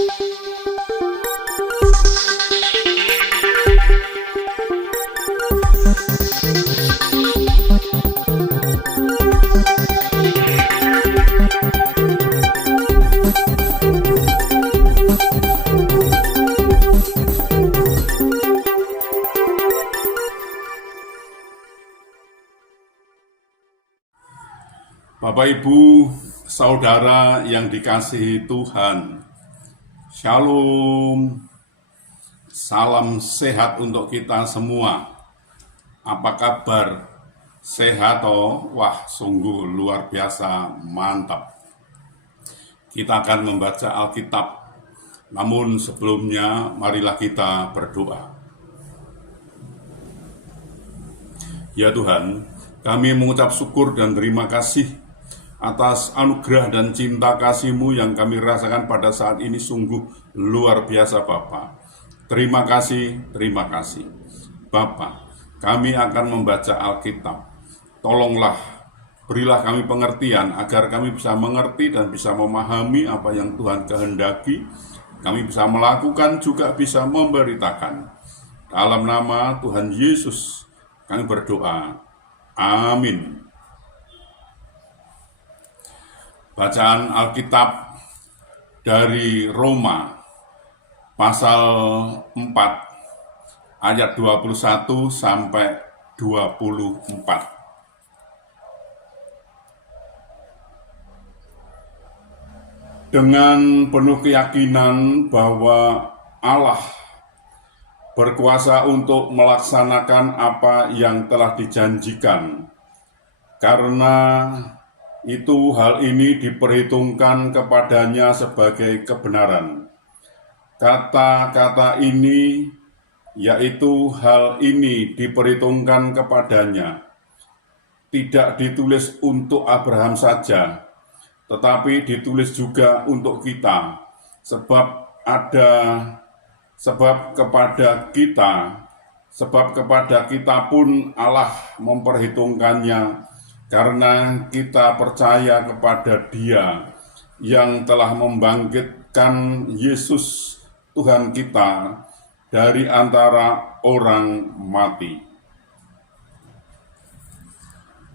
Bapak, Ibu, Saudara yang dikasihi Tuhan, Shalom, salam sehat untuk kita semua. Apa kabar? Sehat toh? Wah, sungguh luar biasa, mantap. Kita akan membaca Alkitab, namun sebelumnya marilah kita berdoa. Ya Tuhan, kami mengucap syukur dan terima kasih atas anugerah dan cinta kasih-Mu yang kami rasakan pada saat ini sungguh luar biasa Bapa. Terima kasih. Bapa, kami akan membaca Alkitab. Tolonglah, berilah kami pengertian agar kami bisa mengerti dan bisa memahami apa yang Tuhan kehendaki. Kami bisa melakukan, juga bisa memberitakan. Dalam nama Tuhan Yesus kami berdoa. Amin. Bacaan Alkitab dari Roma pasal 4 ayat 21 sampai 24. Dengan penuh keyakinan bahwa Allah berkuasa untuk melaksanakan apa yang telah dijanjikan, karena itu hal ini diperhitungkan kepadanya sebagai kebenaran. Kata-kata ini, yaitu hal ini diperhitungkan kepadanya, tidak ditulis untuk Abraham saja, tetapi ditulis juga untuk kita, sebab kepada kita pun Allah memperhitungkannya, karena kita percaya kepada Dia yang telah membangkitkan Yesus Tuhan kita dari antara orang mati.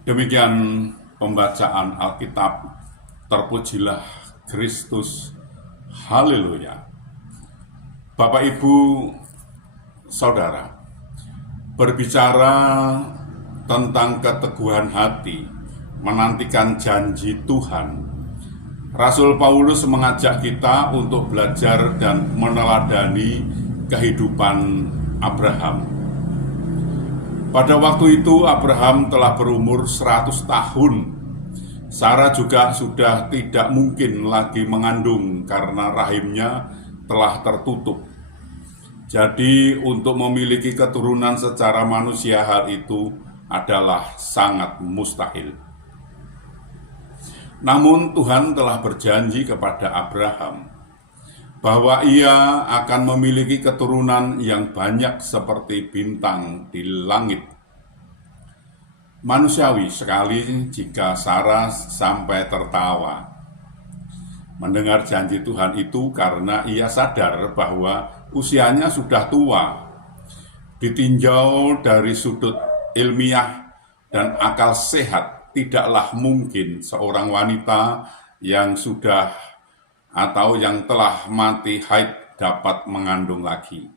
Demikian pembacaan Alkitab. Terpujilah Kristus. Haleluya. Bapak, Ibu, Saudara, berbicara tentang keteguhan hati, menantikan janji Tuhan, Rasul Paulus mengajak kita untuk belajar dan meneladani kehidupan Abraham. Pada waktu itu Abraham telah berumur 100 tahun. Sarah juga sudah tidak mungkin lagi mengandung karena rahimnya telah tertutup. Jadi untuk memiliki keturunan secara manusia hal itu adalah sangat mustahil. Namun Tuhan telah berjanji kepada Abraham bahwa ia akan memiliki keturunan yang banyak seperti bintang di langit. Manusiawi sekali jika Sarah sampai tertawa mendengar janji Tuhan itu, karena ia sadar bahwa usianya sudah tua. Ditinjau dari sudut ilmiah dan akal sehat, tidaklah mungkin seorang wanita yang sudah atau yang telah mati haid dapat mengandung lagi.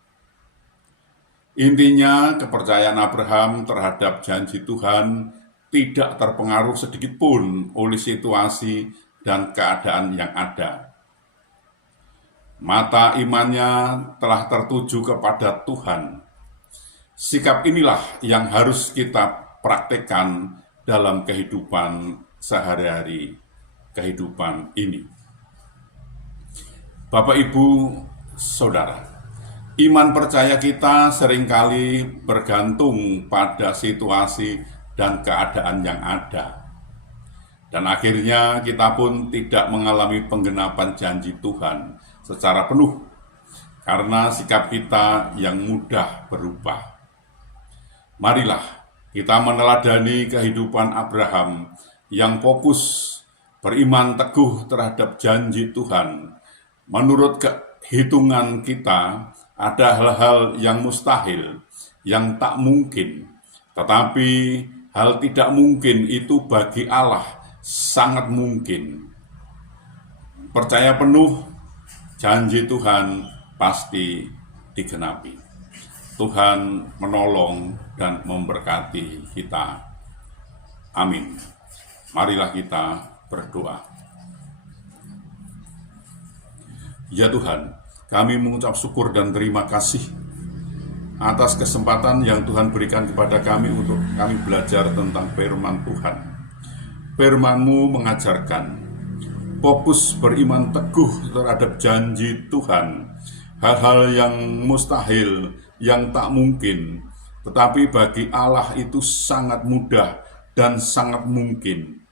Intinya, kepercayaan Abraham terhadap janji Tuhan tidak terpengaruh sedikit pun oleh situasi dan keadaan yang ada. Mata imannya telah tertuju kepada Tuhan. Sikap inilah yang harus kita praktekkan dalam kehidupan sehari-hari, kehidupan ini. Bapak, Ibu, Saudara, iman percaya kita seringkali bergantung pada situasi dan keadaan yang ada. Dan akhirnya kita pun tidak mengalami penggenapan janji Tuhan secara penuh, karena sikap kita yang mudah berubah. Marilah kita meneladani kehidupan Abraham yang fokus beriman teguh terhadap janji Tuhan menurut hitungan kita ada hal-hal yang mustahil, yang tak mungkin. Tetapi hal tidak mungkin itu bagi Allah sangat mungkin. Percaya penuh, janji Tuhan pasti digenapi. Tuhan menolong dan memberkati kita. Amin. Marilah kita berdoa. Ya Tuhan, kami mengucap syukur dan terima kasih atas kesempatan yang Tuhan berikan kepada kami untuk kami belajar tentang firman Tuhan. Firman-Mu mengajarkan fokus beriman teguh terhadap janji Tuhan, hal-hal yang mustahil, yang tak mungkin, tetapi bagi Allah itu sangat mudah dan sangat mungkin.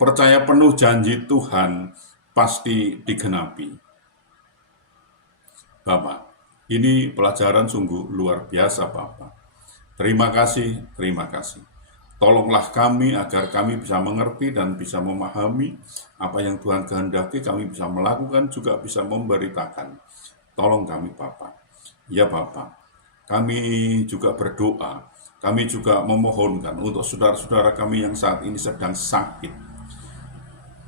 Percaya penuh janji Tuhan pasti digenapi. Bapak, ini pelajaran sungguh luar biasa Bapak. Terima kasih, terima kasih. Tolonglah kami agar kami bisa mengerti dan bisa memahami apa yang Tuhan kehendaki, kami bisa melakukan, juga bisa memberitakan. Tolong kami Bapak. Ya Bapak, kami juga berdoa, kami juga memohonkan untuk saudara-saudara kami yang saat ini sedang sakit.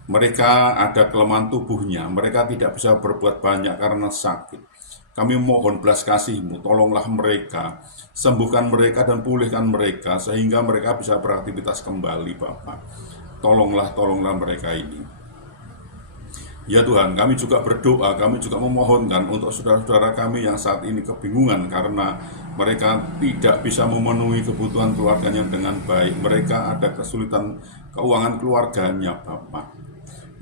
Mereka ada kelemahan tubuhnya, mereka tidak bisa berbuat banyak karena sakit. Kami mohon belas kasih-Mu, tolonglah mereka, sembuhkan mereka dan pulihkan mereka, sehingga mereka bisa beraktivitas kembali, Bapak. Tolonglah mereka ini. Ya Tuhan, kami juga berdoa, kami juga memohonkan untuk saudara-saudara kami yang saat ini kebingungan karena mereka tidak bisa memenuhi kebutuhan keluarganya dengan baik. Mereka ada kesulitan keuangan keluarganya, Bapak.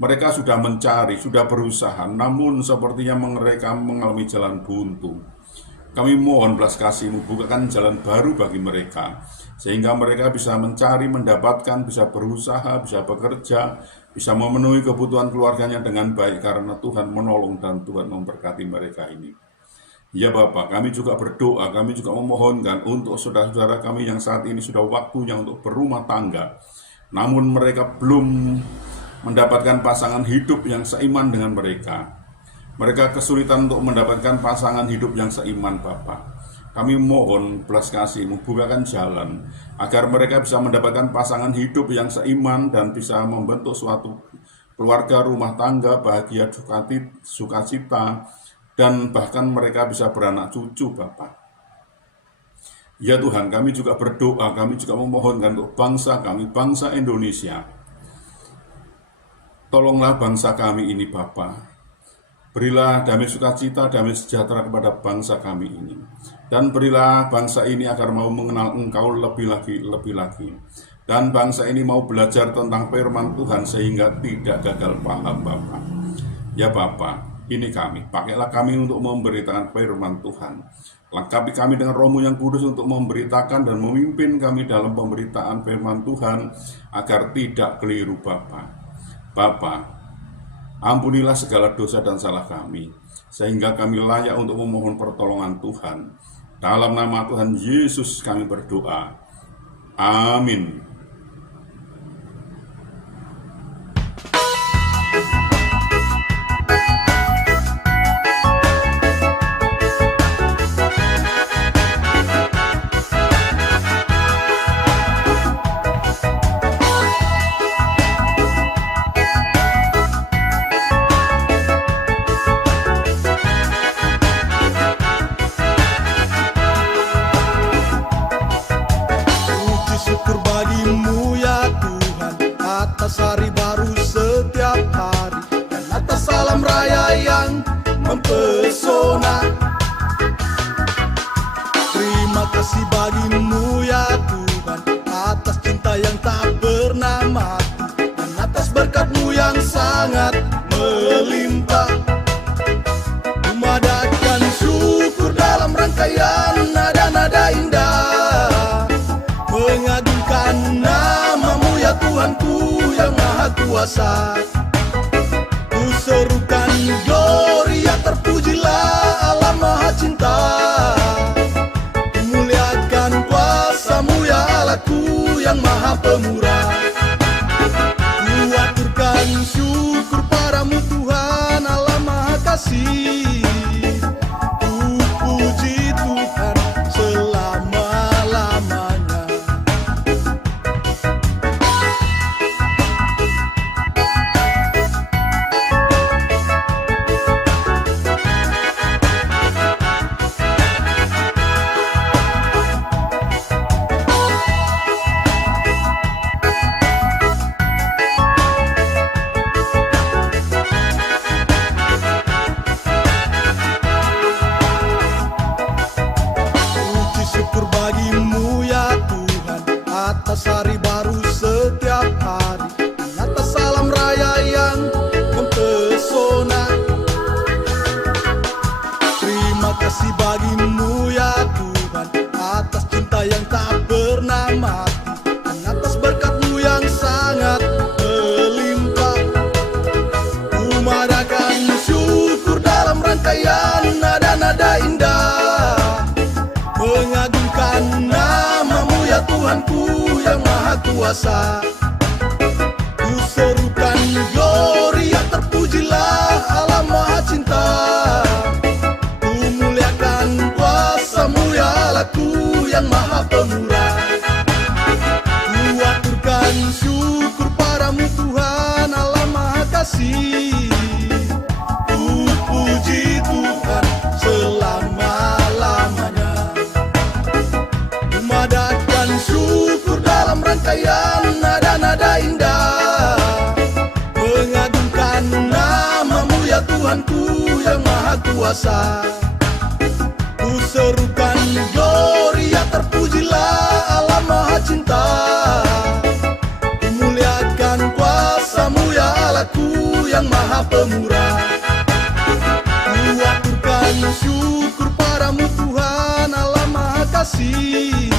Mereka sudah mencari, sudah berusaha, namun sepertinya mereka mengalami jalan buntu. Kami mohon belas kasih-Mu, bukakan jalan baru bagi mereka, sehingga mereka bisa mencari, mendapatkan, bisa berusaha, bisa bekerja, bisa memenuhi kebutuhan keluarganya dengan baik, karena Tuhan menolong dan Tuhan memberkati mereka ini. Ya Bapak, kami juga berdoa, kami juga memohonkan untuk saudara-saudara kami yang saat ini sudah waktunya untuk berumah tangga, namun mereka belum mendapatkan pasangan hidup yang seiman dengan mereka. Mereka kesulitan untuk mendapatkan pasangan hidup yang seiman, Bapak. Kami mohon belas kasih-Mu, bukakan jalan agar mereka bisa mendapatkan pasangan hidup yang seiman dan bisa membentuk suatu keluarga rumah tangga bahagia, sukacita, dan bahkan mereka bisa beranak cucu, Bapak. Ya Tuhan, kami juga berdoa, kami juga memohonkan untuk bangsa kami, bangsa Indonesia. Tolonglah bangsa kami ini Bapa. Berilah damai sukacita, damai sejahtera kepada bangsa kami ini. Dan berilah bangsa ini agar mau mengenal Engkau lebih lagi. Dan bangsa ini mau belajar tentang firman Tuhan sehingga tidak gagal paham Bapa. Ya Bapa, ini kami. Pakailah kami untuk memberitakan firman Tuhan. Lengkapi kami dengan Roh-Mu yang kudus untuk memberitakan dan memimpin kami dalam pemberitaan firman Tuhan agar tidak keliru Bapa. Bapa, ampunilah segala dosa dan salah kami, sehingga kami layak untuk memohon pertolongan Tuhan. Dalam nama Tuhan Yesus kami berdoa. Amin. Hari baru setiap hari dan atas alam raya yang mempesona. Terima kasih bagimu ya Tuhan, atas cinta yang tak pernah mati dan atas berkat-Mu yang sangat melimpah. Kumadakan syukur dalam rangkaian nada-nada indah, mengagungkan nama-Mu ya Tuhanku yang maha kuasa. Ku serukan gloria, terpujilah Allah maha cinta. Ku muliakan kuasa-Mu ya Allahku yang maha pemurah. Ku aturkan syukur padamu Tuhan Allah maha kasih. Tuhanku yang maha kuasa. Ku serukan gloria, terpujilah Allah maha cinta. Ku muliakan kuasa-Mu ya Allahku yang maha pemurah. Ku aturkan syukur padamu Tuhan Allah maha kasih. Ku puji Tuhan selama-lamanya. Memadahkan syukur dalam rangkaian nada-nada indah, mengagungkan nama-Mu ya Tuhanku yang maha kuasa. Ku serukan gloria, terpujilah Allah maha cinta. Ku muliakan kuasa-Mu ya Allahku yang maha pemurah. Ku aturkan syukur padamu Tuhan Allah maha kasih.